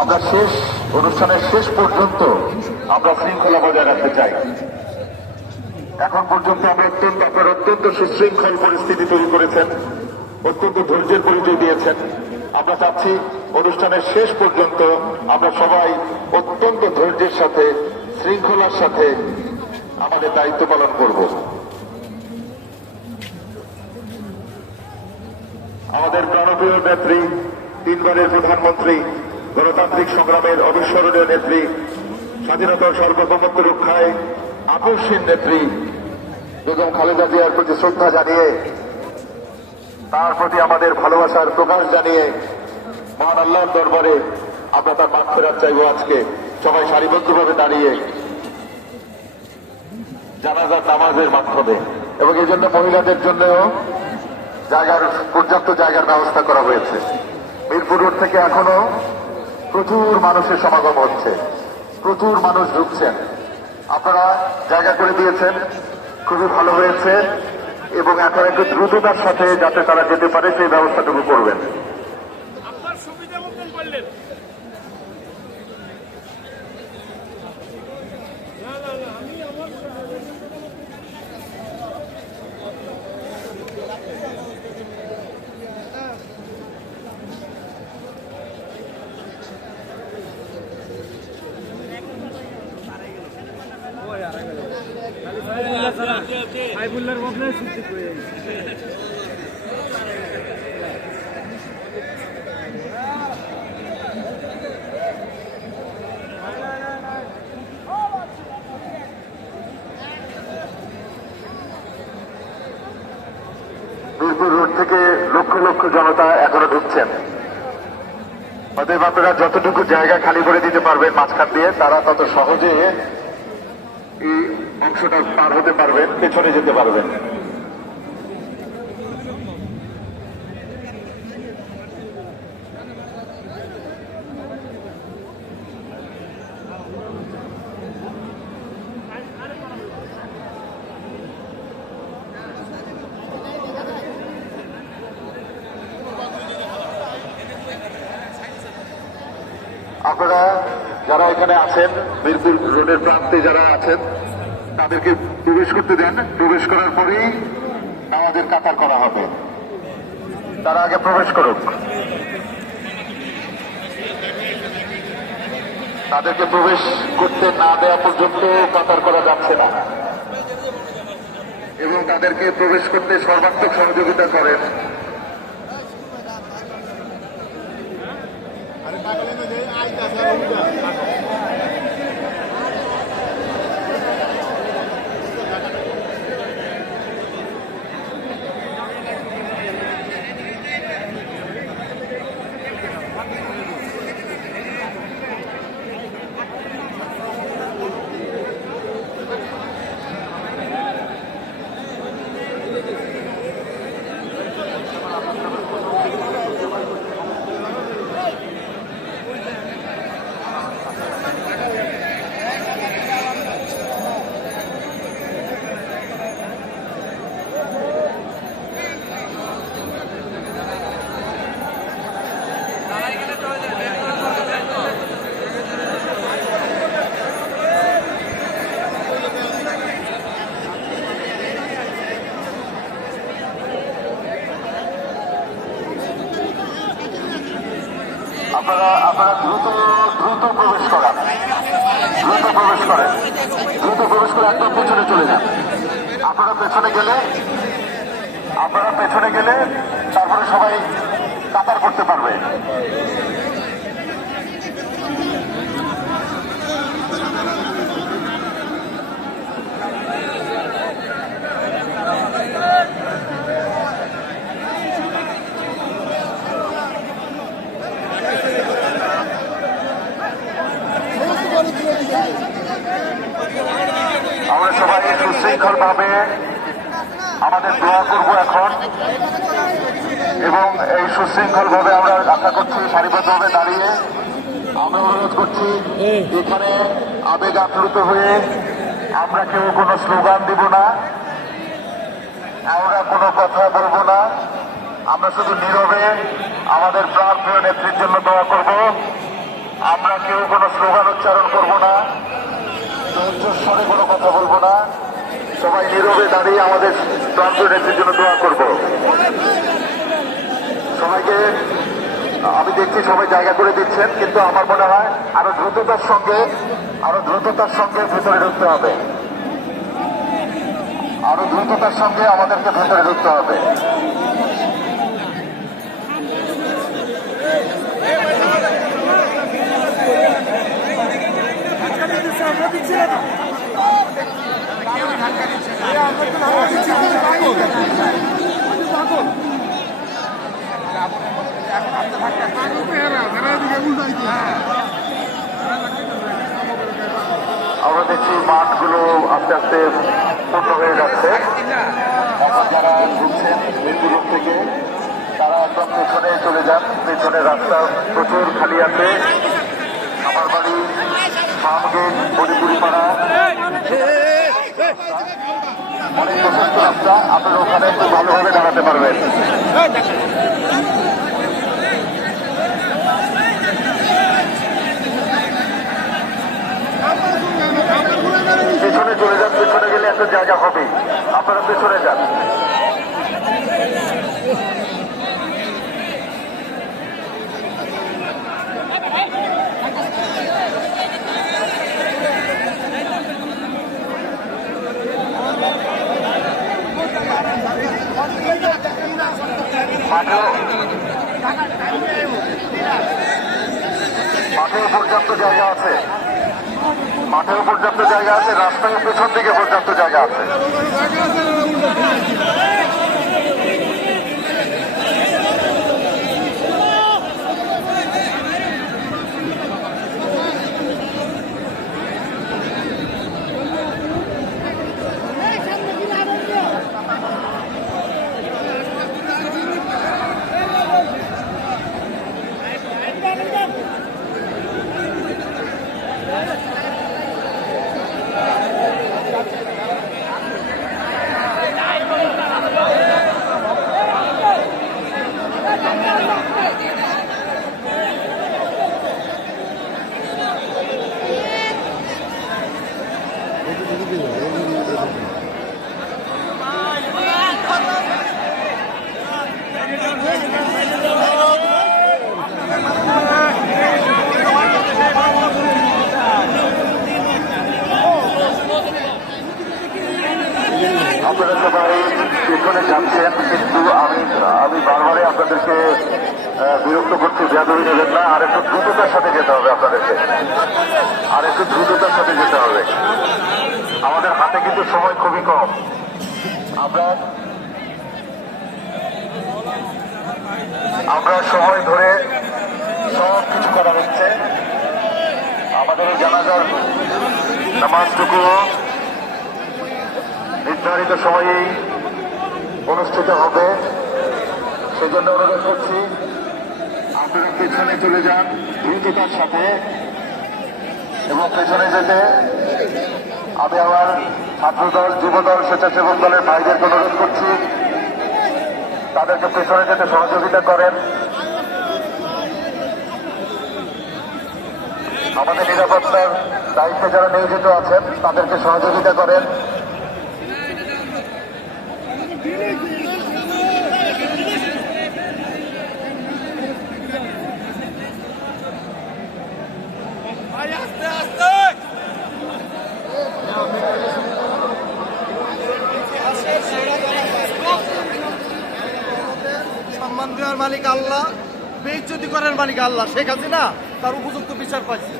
আমরা অনুষ্ঠানের শেষ পর্যন্ত আমরা শৃঙ্খলা বজায় রাখতে চাই। এখন পর্যন্ত আপনারা অত্যন্ত সুশৃঙ্খল পরিস্থিতি তৈরি করেছেন, অত্যন্ত ধৈর্যের পরিচয় দিয়েছেন। আমরা চাচ্ছি অনুষ্ঠানের শেষ পর্যন্ত আমরা সবাই অত্যন্ত ধৈর্যের সাথে, শৃঙ্খলার সাথে আমাদের দায়িত্ব পালন করব। আমাদের প্রাণপ্রিয় নেত্রী, তিনবারের প্রধানমন্ত্রী, গণতান্ত্রিক সংগ্রামের অবিস্মরণীয় নেত্রী, স্বাধীনতার সার্বভৌমত্ব রক্ষায় আপসহীন নেত্রী বেগম খালেদা জিয়ার প্রতি শ্রদ্ধা জানিয়ে, তার প্রতি আমাদের ভালোবাসার প্রকাশ জানিয়ে মহান আল্লাহর দরবারে আমরা তার মাগফিরাত চাইব। আজকে সবাই সারিবদ্ধভাবে দাঁড়িয়ে জানাজার নামাজের মাধ্যমে, এবং এই জন্য মহিলাদের জন্যও পর্যাপ্ত জায়গার ব্যবস্থা করা হয়েছে। মিরপুর রোড থেকে এখনো প্রচুর মানুষের সমাগম হচ্ছে, প্রচুর মানুষ ঢুকছেন। আপনারা জায়গা করে দিয়েছেন, খুবই ভালো হয়েছে, এবং এখন একটু দ্রুততার সাথে যাতে তারা যেতে পারে সেই ব্যবস্থাটুকু করবেন। সাইফুল্লাহর বদলে সৃষ্টি করে মিরপুর রোড থেকে লক্ষ লক্ষ জনতা এখনো ঢুকছেন। অতএব আপনারা যতটুকু জায়গা খালি করে দিতে পারবেন মাঝখান দিয়ে, তারা তত সহজে এই অংশটা পার হতে পারবেন, পেছনে যেতে পারবেন। আপনারা যারা এখানে আছেন, মিরপুর রোডের প্রান্তে যারা আছেন, তাদেরকে প্রবেশ করতে দেন। প্রবেশ করার পরেই আমাদের কাতার করা হবে, তারা আগে প্রবেশ করুক। তাদেরকে প্রবেশ করতে না দেওয়া পর্যন্ত কাতার করা যাচ্ছে না, এবং তাদেরকে প্রবেশ করতে সর্বাত্মক সহযোগিতা করেন। আপনারা দ্রুত প্রবেশ করেন, দ্রুত প্রবেশ করে একদম পেছনে চলে যান। আপনারা পেছনে গেলে তারপরে সবাই কাতার করতে পারবে। আমরা সবাই সুশৃঙ্খল ভাবে আমাদের দোয়া করব এখন, এবং এই সুশৃঙ্খল ভাবে আমরা আশা করছি সারিবদ্ধভাবে দাঁড়িয়ে আমরা অনুরোধ করছি, এখানে আবেগ আপ্লুত হয়ে আমরা কেউ কোনো স্লোগান দিব না, আমরা কোনো কথা বলবো না। আমরা শুধু নীরবে আমাদের প্রাণপ্রিয় নেত্রীর জন্য দোয়া করব, আমরা কেউ কোনো স্লোগান উচ্চারণ করব না, উচ্চস্বরে কোনো কথা বলবো না, সবাই নীরবে দাঁড়িয়ে আমাদের প্রান্তীয় নেত্রীর জন্য দোয়া করব। সবাইকে আমি দেখছি সবাই জায়গা করে দিচ্ছেন, কিন্তু আমার মনে হয় আরো দ্রুততার সঙ্গে ভেতরে ঢুকতে হবে, আরো দ্রুততার সঙ্গে আমাদেরকে ভেতরে ঢুকতে হবে। আমরা দেখছি মাঠগুলো আস্তে আস্তে পূর্ণ হয়ে যাচ্ছে। এখন যারা ঢুকছেন মেদিনীপুর থেকে তারা একদম পেছনে চলে যান, পেছনের রাস্তা প্রচুর খালি আছে। আমার বাড়ি ফার্মগেট, বলিপুরিপাড়া, অনেক প্রশস্ত রাস্তা, আপনারা ওখানে একটু ভালোভাবে দাঁড়াতে পারবেন। পেছনে চলে যান, পেছনে গেলে একটা জায়গা হবে, আপনারা পেছনে যান। মাঠেও পর্যাপ্ত জায়গা আছে, মাঠেও পর্যাপ্ত জায়গা আছে, রাস্তায় পেছন দিকে পর্যাপ্ত জায়গা আছে। আপনারা সবাই পেছনে যাচ্ছেন, কিন্তু আমি বারবারই আপনাদেরকে বিরক্ত করছি, বেয়াদবি নেবেন না। আর একটু দ্রুততার সাথে যেতে হবে আপনাদেরকে, আর একটু দ্রুততার সাথে যেতে হবে। আমাদের হাতে কিন্তু সময় খুবই কম। আমরা সময় ধরে সব কিছু করা হচ্ছে। আমাদের এই জানাজার নামাজটুকু নির্ধারিত সময়েই অনুষ্ঠিত হবে, সেজন্য অনুরোধ করছি আপনারা পেছনে চলে যান দ্রুততার সাথে। এবং পেছনে যেতে আমি আমার ছাত্রদল, যুবদল, স্বেচ্ছাসেবক দলের ভাইদেরকে অনুরোধ করছি তাদেরকে পেছনে যেতে সহযোগিতা করেন। আমাদের নিরাপত্তার দায়িত্বে যারা নিয়োজিত আছেন তাদেরকে সহযোগিতা করেন। সম্মান দেওয়ার মালিক আল্লাহ, বেইজ্জতি করার মালিক আল্লাহ। শেখ হাসিনা তার উপযুক্ত বিচার পাইছে।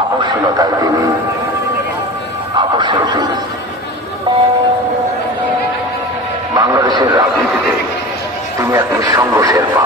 আপসহীনতায় তিনি আপসের বীর। বাংলাদেশের রাজনীতিতে তিনি এক নিঃসঙ্গ শেরপা।